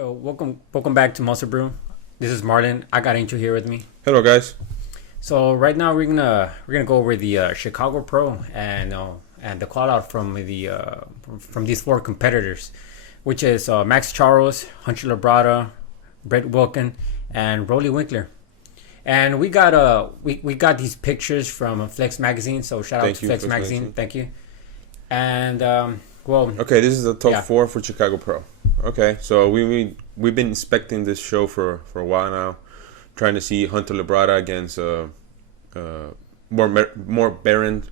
Hello, welcome back to MuscleBrew. This is Marlon. I got Angel here with me. Hello, guys. So right now we're gonna go over the Chicago Pro and the call out from from these four competitors, which is Maxx Charles, Hunter Labrada, Brett Wilkins, and Roelly Winklaar. And we got these pictures from Flex Magazine. So shout out to Flex Magazine. Thank you. And okay, this is the top yeah. four for Chicago Pro. Okay, so we've been inspecting this show for a while now, trying to see Hunter Labrada against more barren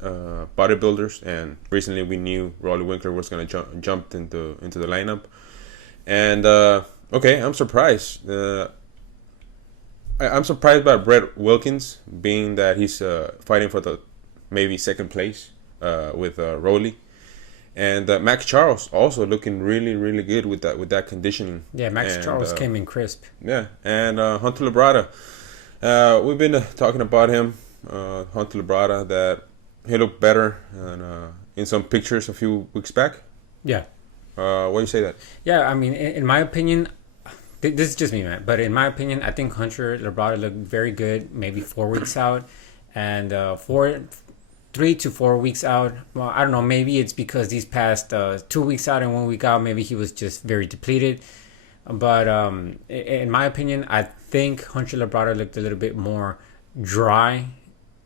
bodybuilders, and recently we knew Roelly Winklaar was going to jump into the lineup, and okay, I'm surprised. I'm surprised by Brett Wilkins, being that he's fighting for the maybe second place with Roelly. And Maxx Charles also looking really, really good with that conditioning. Yeah, Maxx Charles came in crisp. Yeah, and Hunter Labrada. We've been talking about him, Hunter Labrada, that he looked better in some pictures a few weeks back. Yeah. Why do you say that? Yeah, I mean, in my opinion, this is just me, man. But in my opinion, I think Hunter Labrada looked very good. Maybe 4 weeks out, and 3 to 4 weeks out. Well, I don't know. Maybe it's because these past 2 weeks out and 1 week out, maybe he was just very depleted. But in my opinion, I think Hunter Labrada looked a little bit more dry.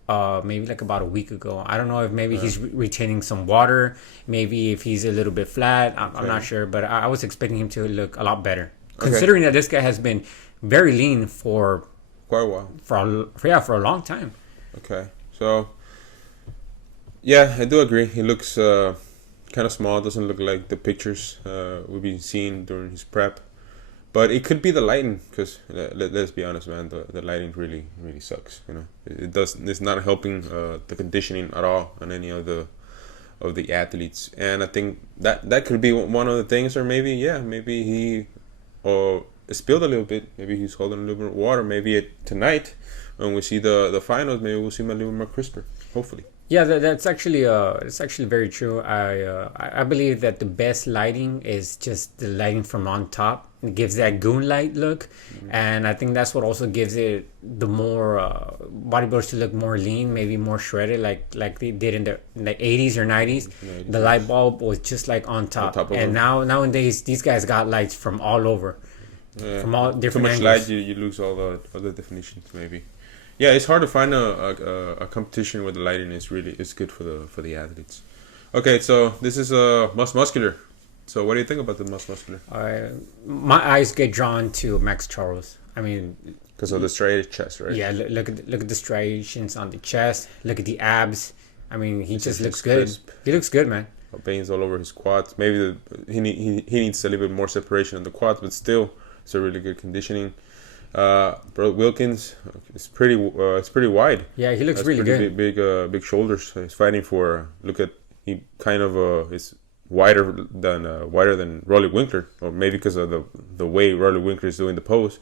Maybe like about a week ago. I don't know if maybe he's retaining some water. Maybe if he's a little bit flat. I'm not sure. But I was expecting him to look a lot better. Considering that this guy has been very lean for quite a while. For a long time. Okay. So... yeah, I do agree. He looks kind of small. Doesn't look like the pictures we've been seeing during his prep. But it could be the lighting, because let's be honest, man. The lighting really, really sucks. You know, it's not helping the conditioning at all on any of the athletes. And I think that could be one of the things. Or maybe he spilled a little bit. Maybe he's holding a little bit of water. Maybe tonight when we see the finals, maybe we'll see him a little more crisper. Hopefully. Yeah, that's actually it's actually very true. I believe that the best lighting is just the lighting from on top. It gives that goon light look, and I think that's what also gives it the more bodybuilders to look more lean, maybe more shredded, like they did in the 80s or 90s. The light bulb was just like on top, and nowadays these guys got lights from all over, from all different angles. Too much light, you lose all the definitions maybe. Yeah, it's hard to find a competition where the lighting is good for the athletes. Okay, so this is muscular. So what do you think about the muscular? My eyes get drawn to Maxx Charles. I mean, because of the straight chest, right? Yeah, look at the striations on the chest. Look at the abs. I mean, he just looks good. Crisp. He looks good, man. Veins all over his quads. Maybe he needs a little bit more separation on the quads, but still, it's a really good conditioning. Bro, Wilkins, it's pretty wide. Yeah, he looks really good. Big shoulders. He's fighting for. Look at, he kind of is wider than Roelly Winklaar, or maybe because of the way Roelly Winklaar is doing the pose,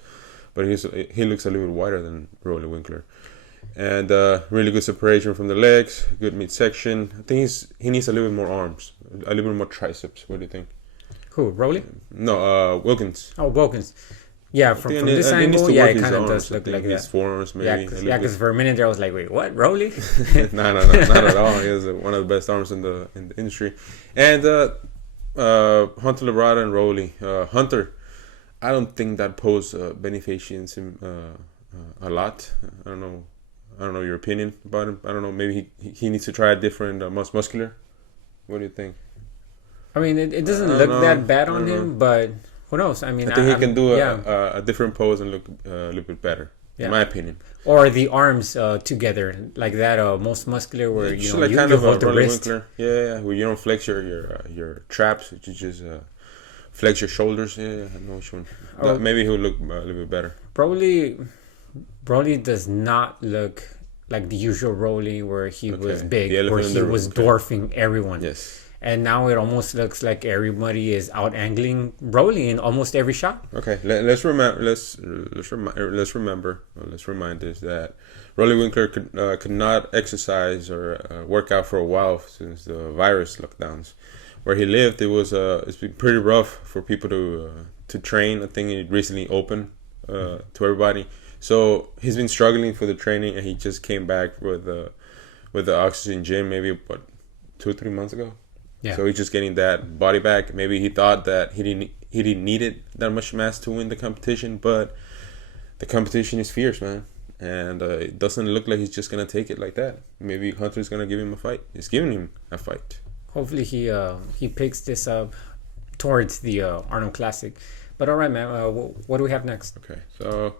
but he looks a little bit wider than Roelly Winklaar, and really good separation from the legs, good midsection. I think he needs a little bit more arms, a little bit more triceps. What do you think? Who, Roelly? No, Wilkins. Oh, Wilkins. Yeah, from this angle, yeah, it kind of does look like his forearms, maybe. Yeah, because for a minute there I was like, wait, what, Roelly? No, not at all. He has one of the best arms in the industry. And Hunter Labrada and Roelly. Hunter, I don't think that pose beneficies him a lot. I don't know your opinion about him. I don't know. Maybe he needs to try a different muscular. What do you think? I mean, it doesn't look that bad on him, but. Who knows? I mean, I think he can do a different pose and look a little bit better, in my opinion. Or the arms together, like that most muscular, where you like you hold the wrist. Yeah, where you don't flex your traps, you just flex your shoulders. Yeah, I know which one. Maybe he'll look a little bit better. Roelly does not look like the usual Roelly, where he was big, where he was dwarfing everyone. Yes. And now it almost looks like everybody is out angling Roelly in almost every shot. Okay, let's remind us that Roelly Winklaar could not exercise or work out for a while since the virus lockdowns. where he lived, it's been pretty rough for people to train. I think it recently opened to everybody, so he's been struggling for the training, and he just came back with the oxygen gym maybe 2-3 months ago. Yeah. So he's just getting that body back. Maybe he thought that he didn't need it that much mass to win the competition, but the competition is fierce, man. And it doesn't look like he's just gonna take it like that. Maybe Hunter's gonna give him a fight. He's giving him a fight. Hopefully he picks this up towards the Arnold Classic. But all right, man. What do we have next? Okay, so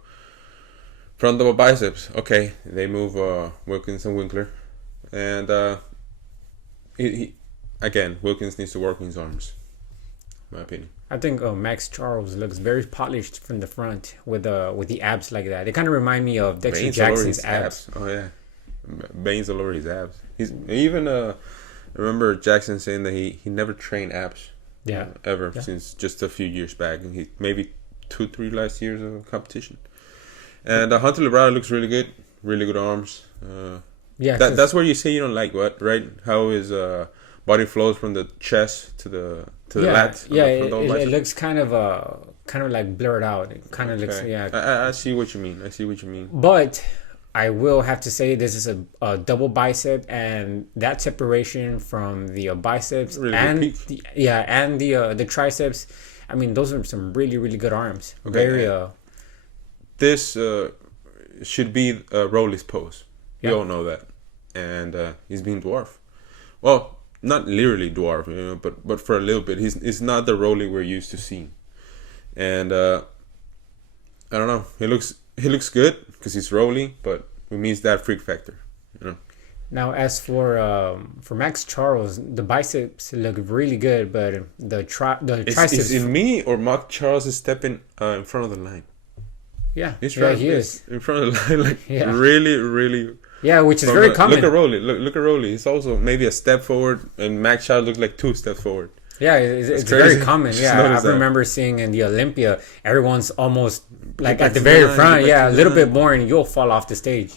front double biceps. Okay, they move Wilkins and Winklaar, and he again, Wilkins needs to work on his arms. In my opinion. I think Max Charles looks very polished from the front with the abs like that. They kind of remind me of Dexter Jackson's abs. Oh yeah, veins all over his abs. He's even I remember Jackson saying that he never trained abs. Yeah. Ever since just a few years back, and he maybe 2-3 last years of competition. And Hunter Labrada looks really good arms. Yeah, that's where you say you don't like what, right? How his body flows from the chest to the lats. Yeah, it looks kind of like blurred out. It kind of looks I see what you mean. But I will have to say this is a double bicep, and that separation from the biceps really and the triceps. I mean, those are some really good arms. Okay. Very This should be Roelly's pose. We Yeah. all know that, and he's being dwarfed. Well, not literally dwarf, but for a little bit, it's not the Roelly we're used to seeing, and I don't know. He looks good because he's Roelly, but it means that freak factor, Now, as for Max Charles, the biceps look really good, but the triceps. Is it me or Mark Charles is stepping in front of the line? Yeah, He's he is in front of the line, like really. Yeah, which is very common. Look at Roelly. Look at Roelly. He's also maybe a step forward, and Max Charles looks like 2 steps forward. Yeah, it's very common. Yeah, I remember seeing in the Olympia, everyone's almost like at the very front. Yeah, a little bit more, and you'll fall off the stage.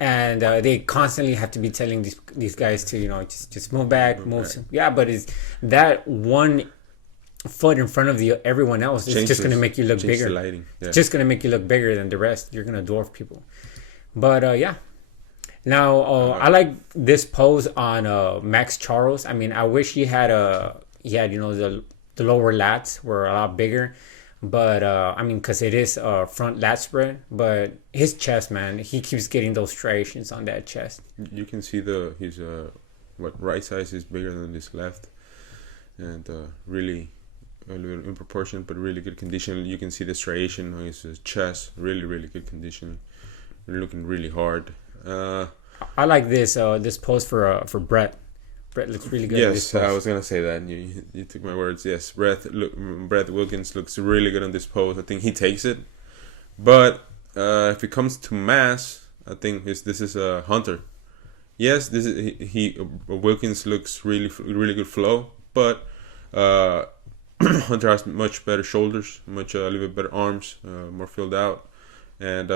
And they constantly have to be telling these guys to just move back, move. Right. Yeah, but it's that one foot in front of everyone else is just going to make you look bigger. The lighting. Yeah. It's just going to make you look bigger than the rest. You're going to dwarf people. But yeah. Now I like this pose on Max Charles. I mean, I wish he had the lower lats were a lot bigger, but I mean, because it is front lat spread, but his chest, man, he keeps getting those striations on that chest. You can see his right side is bigger than his left, and really a little in proportion, but really good condition. You can see the striation on his chest. Really good condition. Looking really hard. I like this pose for Brett. Brett looks really good. Yes, I was gonna say that. You took my words. Yes, Brett Wilkins looks really good on this pose. I think he takes it. But if it comes to mass, I think this is a Hunter. Yes, this is Wilkins looks really good flow, but Hunter has much better shoulders, a little bit better arms, more filled out, and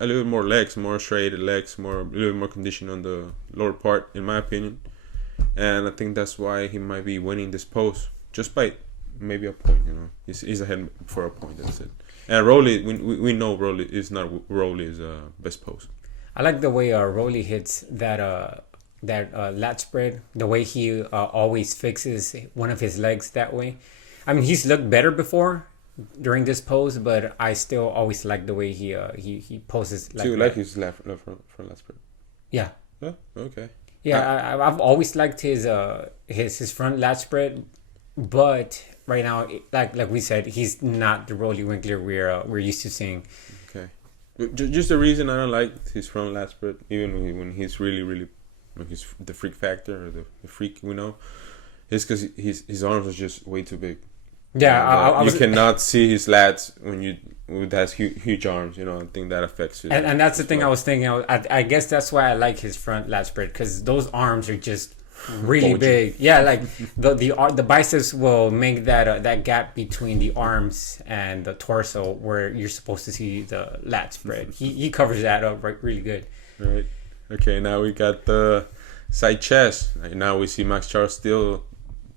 a little bit more legs, more striated legs, a little bit more condition on the lower part, in my opinion. And I think that's why he might be winning this pose, just by maybe a point. He's ahead for a point. That's it. And Roelly, we know Roelly is not Roelly's best pose. I like the way Roelly hits that lat spread. The way he always fixes one of his legs that way. I mean, he's looked better before during this pose, but I still always like the way he poses like. So you like his left front lat spread? Yeah. Oh, okay. Yeah, I've always liked his front lat spread, but right now, like we said, he's not the Roelly Winklaar we're used to seeing. Okay. Just the reason I don't like his front lat spread, even when he's really when he's the freak factor or the freak we know, is because his arms are just way too big. Yeah, you cannot see his lats when has huge arms. I think that affects it. And that's the thing I was thinking. I guess that's why I like his front lat spread, because those arms are just really big. Yeah, like the biceps will make that gap between the arms and the torso where you're supposed to see the lat spread. He covers that up really good. Right. Okay. Now we got the Side chest. Now we see Max Charles still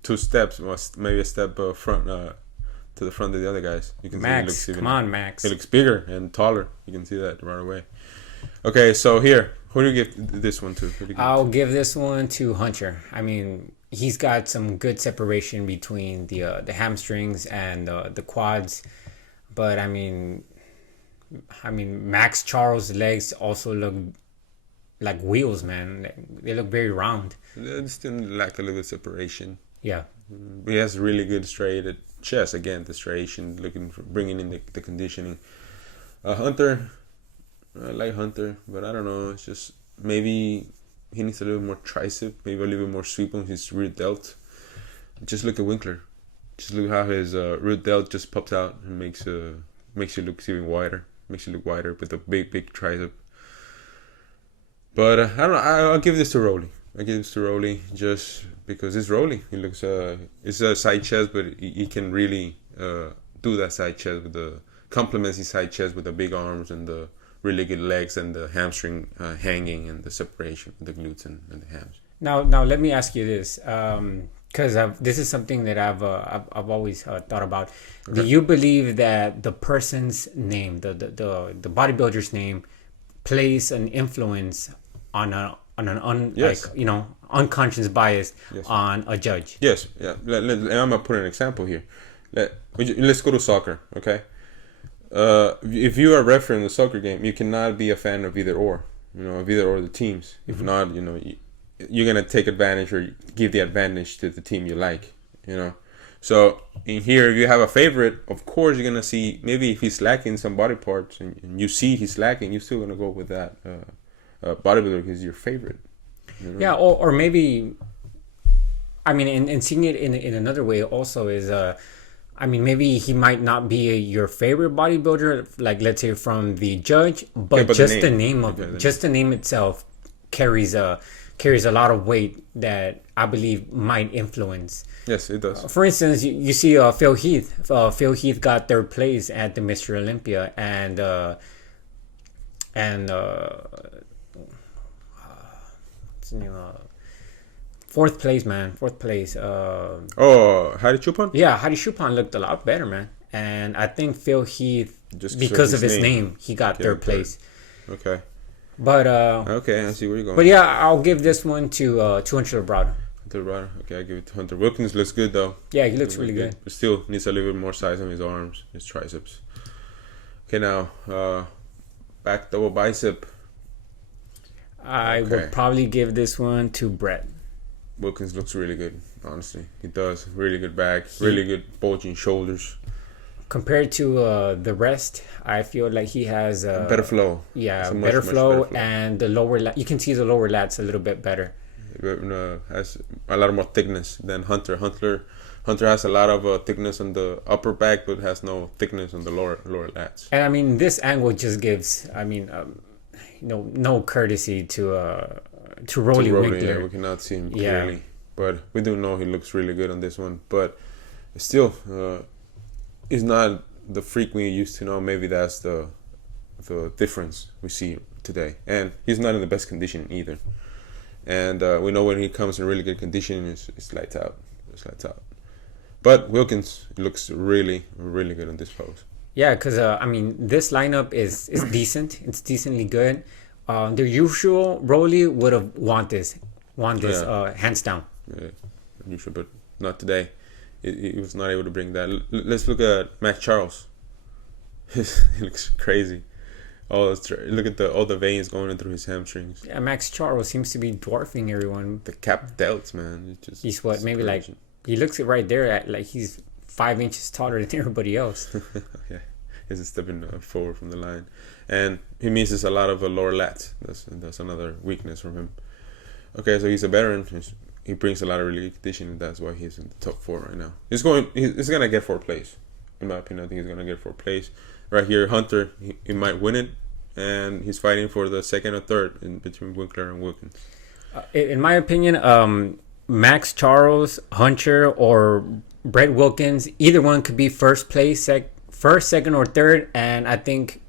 2 steps, maybe a step front to the front of the other guys. You can Max, see he looks come on, Max. He looks bigger and taller. You can see that right away. Okay, so here, who do you give this one to? I'll give this one to Hunter. I mean, he's got some good separation between the hamstrings and the quads, but I mean, Max Charles' legs also look like wheels, man. They look very round. They still lack a little bit of separation. Yeah. He has really good straight chest again. The striation, looking for bringing in the conditioning. Hunter, I like Hunter, but I don't know. It's just maybe he needs a little more tricep, maybe a little bit more sweep on his rear delt. Just look at Winklaar. Just look how his rear delt just pops out and makes you look even wider. Makes you look wider with a big tricep. But I don't know. I'll give this to Roelly. I give this to Roelly just because it's Roelly. He looks it's a side chest, but he can really do that side chest with the complements his side chest with the big arms and the really good legs and the hamstring hanging and the separation with the glutes and the hams. Now let me ask you this, because this is something that I've always thought about. Okay. Do you believe that the person's name, the bodybuilder's name, plays an influence on an yes. like, unconscious bias yes. on a judge? Yes, yeah. I'm gonna put an example here. Let's go to soccer, okay? If you are refereeing the soccer game, you cannot be a fan of either or, of either or the teams. If not, you're gonna take advantage or give the advantage to the team you like, So in here, if you have a favorite, of course you're gonna see maybe if he's lacking some body parts and you see he's lacking, you're still gonna go with that bodybuilder because your favorite. Yeah, or maybe, I mean, and seeing it in another way also is maybe he might not be your favorite bodybuilder, like let's say from the judge, but just the name itself carries a lot of weight that I believe might influence. Yes, it does. For instance, you see Phil Heath. Phil Heath got third place at the Mr. Olympia, and what's his name? Fourth place, man. Fourth place. Hadi Choopan? Yeah, Hadi Choopan looked a lot better, man. And I think Phil Heath, just because of his name, he got third place. Okay. But okay, I see where you're going. But yeah, I'll give this one to Hunter Labrada. Hunter Labrada. Okay, I give it to Hunter. Wilkins looks good though. Yeah, he looks really good. But still needs a little bit more size on his arms, his triceps. Okay, now back double bicep. I would probably give this one to Brett. Wilkins looks really good, honestly. He does. Really good back, really good bulging shoulders. Compared to the rest, I feel like he has better flow. Yeah, better flow, and the lower you can see the lower lats a little bit better. Has a lot more thickness than Hunter. Hunter has a lot of thickness on the upper back, but has no thickness on the lower lats. And I mean, this angle just gives, no courtesy to Roelly Winklaar. Yeah, we cannot see him clearly, but we do know he looks really good on this one. But still, he's not the freak we used to know. Maybe that's the difference we see today. And he's not in the best condition either. And we know when he comes in really good condition, it's lights out. It's lights out. But Wilkins looks really, really good on this pose. Yeah, because this lineup is decent. It's decently good. The usual Roelly would have won this hands down. Yeah, usual, but not today. He was not able to bring that. Let's look at Max Charles. He looks crazy. Look at all the veins going in through his hamstrings. Yeah, Max Charles seems to be dwarfing everyone. The cap delts, man. He's what, maybe like, he looks right there at like he's 5 inches taller than everybody else. Yeah, he's stepping forward from the line, and he misses a lot of lower lats. That's another weakness from him. Okay, so he's a veteran. He brings a lot of really good conditioning. That's why he's in the top 4 right now. He's gonna get 4th place. In my opinion, I think he's gonna get 4th place. Right here, Hunter, he might win it, and he's fighting for the 2nd or 3rd in between Winklaar and Wilkins. In my opinion, Max Charles, Hunter, or Brett Wilkins, either one could be 1st place, 1st, 2nd, or 3rd, and I think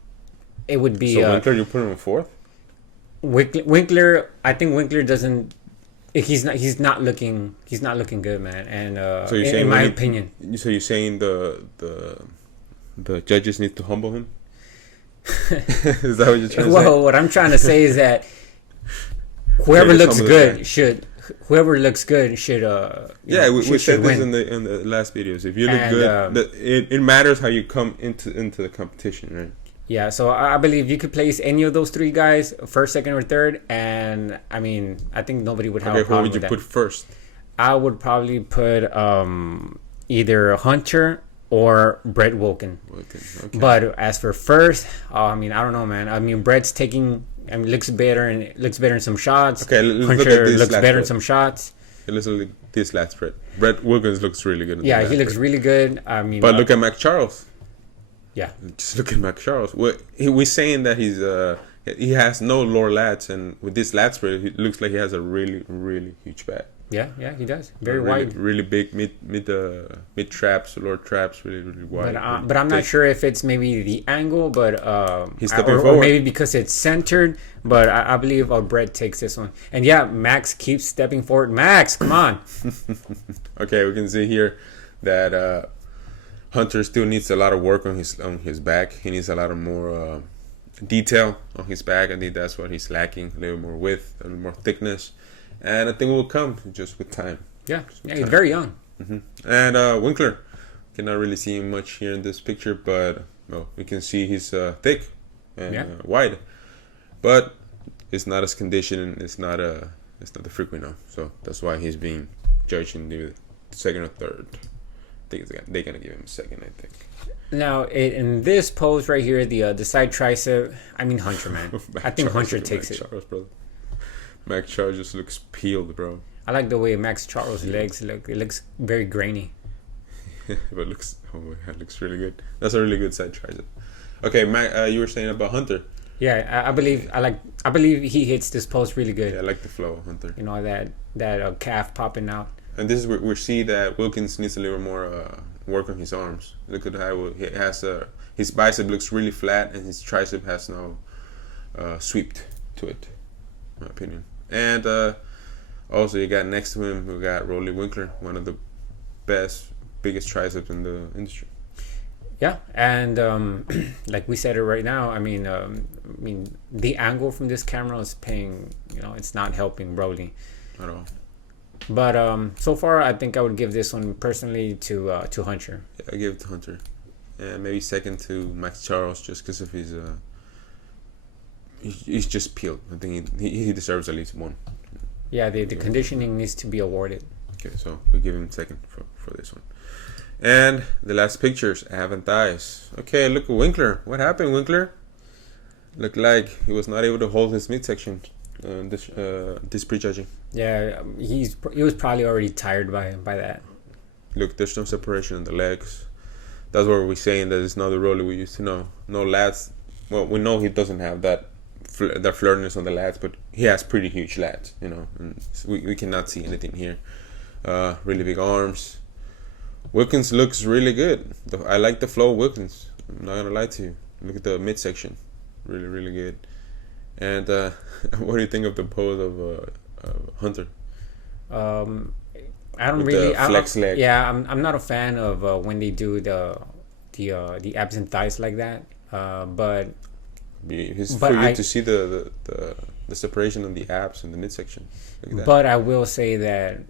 it would be. So Winklaar, you put him in 4th? Winklaar, I think Winklaar doesn't He's not looking good, man. And So you're saying, in my opinion, so you're saying the judges need to humble him? Is that what you're trying to say? well, what I'm trying to say is that whoever looks good should. Whoever looks good should. Yeah, we said this win. in the last videos. If you look good, it matters how you come into the competition, right? Yeah, so I believe you could place any of those three guys, first, second, or third, and I mean, I think nobody would have a problem with that. Who would you put first? I would probably put either Hunter or Brett Wilkins. Okay. But as for first, I mean, I don't know, man. I mean, Brett's taking. I mean, looks better in some shots. Okay, let's look at this. Looks better in some shots. Okay, let's look at this last Brett. Brett Wilkins looks really good. Yeah, he looks really good. I mean, but look at Max Charles. Yeah, just look at Max Charles. We're saying that he has no lower lats, and with this lat spread, it looks like he has a really, really huge bat. Yeah, he does. Very wide. Really big mid traps, lower traps, really, really wide. But I'm not sure if it's maybe the angle, but he's stepping forward. Or maybe because it's centered. But I believe Brett takes this one. And yeah, Max keeps stepping forward. Max, come on. Okay, we can see here that Hunter still needs a lot of work on his back. He needs a lot of more detail on his back. I think that's what he's lacking. A little more width, a little more thickness. And I think it will come just with time. Yeah, he's very young. Mm-hmm. And Winklaar, cannot really see him much here in this picture, but we can see he's thick and wide. But it's not as conditioned. It's not the freak we know. So that's why he's being judged in the second or third. I think they're gonna give him a second. I think. Now in this pose right here, the side tricep. I mean Hunter, man. I think Hunter takes it. Charles, brother. Max Charles just looks peeled, bro. I like the way Max Charles' legs look. It looks very grainy. But it looks really good. That's a really good side tricep. Okay, Mac, you were saying about Hunter. Yeah, I believe he hits this pose really good. Yeah, I like the flow of Hunter. You know that calf popping out. And this is where we see that Wilkins needs a little more work on his arms. Look at how he has his bicep looks really flat and his tricep has no sweep to it, in my opinion. And also you got next to him, we got Roelly Winklaar, one of the biggest triceps in the industry. Yeah, and like we said it right now, I mean the angle from this camera is paying, it's not helping Roelly at all. But so far, I think I would give this one personally to Hunter. Yeah, I give it to Hunter, and maybe second to Max Charles, just because of his he's just peeled. I think he deserves at least one. Yeah, the conditioning needs to be awarded. Okay, so we give him second for this one. And the last pictures, haven't eyes. Okay, look at Winklaar. What happened, Winklaar? Looked like he was not able to hold his midsection. This prejudging. Yeah, he was probably already tired by that. Look, there's no separation in the legs. That's what we're saying, that it's not the Roelly we used to know. No lats. Well, we know he doesn't have that flirtiness on the lats, but he has pretty huge lats, and we cannot see anything here. Really big arms. Wilkins looks really good. I like the flow of Wilkins. I'm not gonna lie to you. Look at the midsection, really, really good. And what do you think of the pose of Hunter? I don't with really the flex leg. Yeah, I'm not a fan of when they do the abs and thighs like that. But it's for you to see the separation on the abs and the midsection. Like but I will say that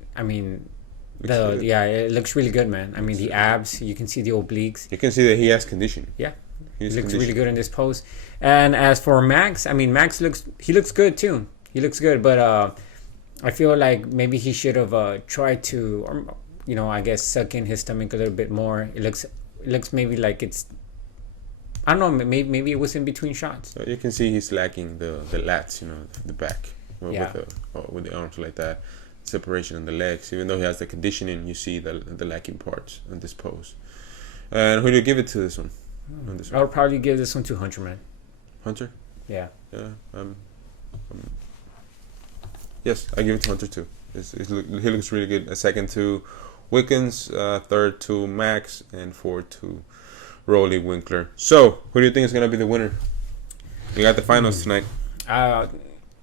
it looks really good, man. I mean, the abs, you can see the obliques. You can see that he has condition. Yeah, he looks really good in this pose. And as for Max, Max looks good too. He looks good, but I feel like maybe he should have tried to, I guess, suck in his stomach a little bit more. It looks maybe like it's, I don't know, maybe it was in between shots. You can see he's lacking the lats, the back, with the arms like that. Separation in the legs. Even though he has the conditioning, you see the lacking parts in this pose. And who do you give it to this one? I would probably give this one to Hunter, man. Hunter? Yeah. Yeah. Yes, I give it to Hunter too. He looks really good. A second to Wilkins, third to Maxx, and fourth to Roelly Winklaar. So, who do you think is gonna be the winner? We got the finals tonight.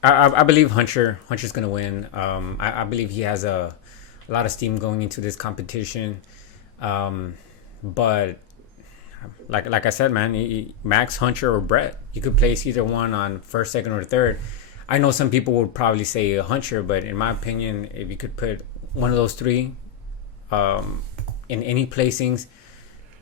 I believe Hunter's gonna win. I believe he has a lot of steam going into this competition. But like I said, man, Maxx, Hunter, or Brett, you could place either one on first, second, or third. I know some people would probably say Hunter, but in my opinion, if you could put one of those three in any placings,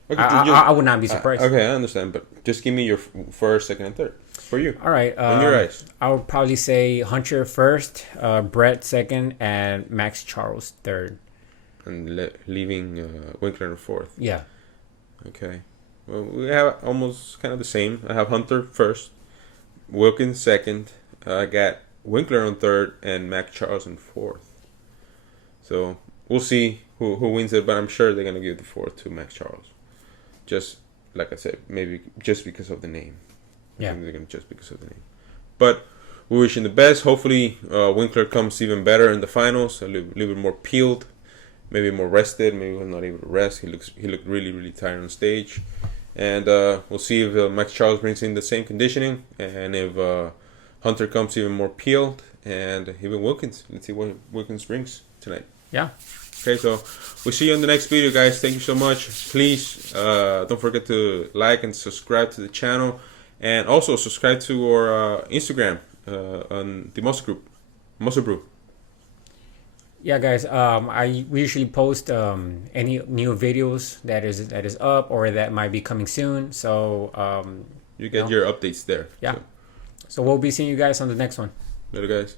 Okay, I would not be surprised. Okay, I understand, but just give me your first, second, and third for you. All right. In your eyes. I would probably say Hunter first, Brett second, and Maxx Charles third. And leaving Winklaar in fourth. Yeah. Okay. Well, we have almost kind of the same. I have Hunter first, Wilkins second. I got Winklaar on third, and Maxx Charles in fourth. So we'll see who wins it, but I'm sure they're gonna give the fourth to Maxx Charles. Just like I said, maybe just because of the name. Yeah. I think they're gonna just because of the name. But we wish him the best. Hopefully, Winklaar comes even better in the finals. A little bit more peeled, maybe more rested. Maybe he's not able to rest. He looked really, really tired on stage. And we'll see if Maxx Charles brings in the same conditioning, and if Hunter comes even more peeled, and even Wilkins. Let's see what Wilkins brings tonight. Yeah. Okay, so we'll see you in the next video, guys. Thank you so much. Please don't forget to like and subscribe to the channel, and also subscribe to our Instagram on the MuscleBrew. Yeah, guys. We usually post any new videos that is up or that might be coming soon. So you get your updates there. Yeah. So we'll be seeing you guys on the next one. Later, guys.